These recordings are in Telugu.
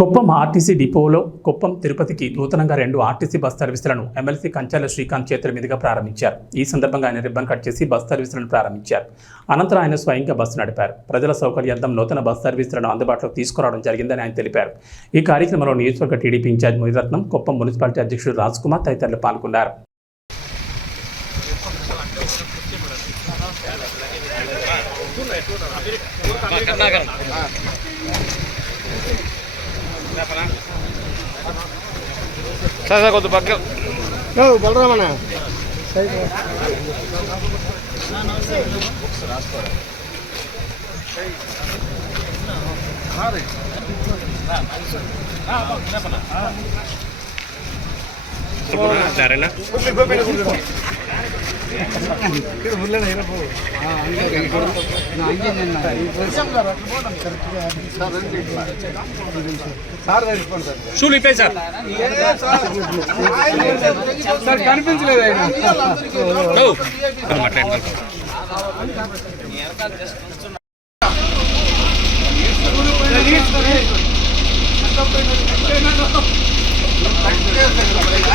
కుప్పం ఆర్టీసీ డిపోలో కుప్పం తిరుపతికి నూతనంగా రెండు ఆర్టీసీ బస్ సర్వీసులను ఎమ్మెల్సీ కంచాల శ్రీకాంత్ చేతుల మీదుగా ప్రారంభించారు. ఈ సందర్భంగా ఆయన రిబ్బన్ కట్ చేసి బస్ సర్వీసులను ప్రారంభించారు. అనంతరం ఆయన స్వయంగా బస్సు నడిపారు. ప్రజల సౌకర్యార్థం నూతన బస్ సర్వీసులను అందుబాటులోకి తీసుకురావడం జరిగిందని ఆయన తెలిపారు. ఈ కార్యక్రమంలో నియోజకవర్గ TDP in-charge Muniratnam Kuppam municipality అధ్యక్షుడు రాజ్ కుమార్ తదితరులు పాల్గొన్నారు. సార్ సార్ కొద్ది పక్క బలరామణ సరేనా సార్ రెస్పాన్స్ సార్ షూలు ఇప్పే సార్. సార్ కనిపించలేదు ఆయన. రెడ్డి ఇక్కడ పట్ల లోపలికి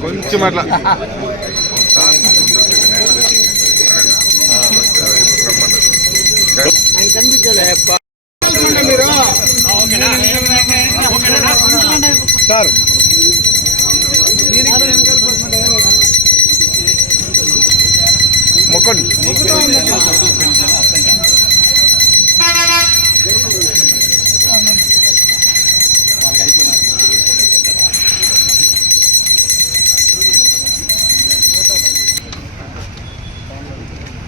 కొంచెం అట్లా. సార్. మొక్కండి.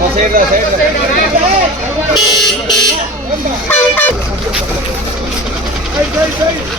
我塞了，塞了。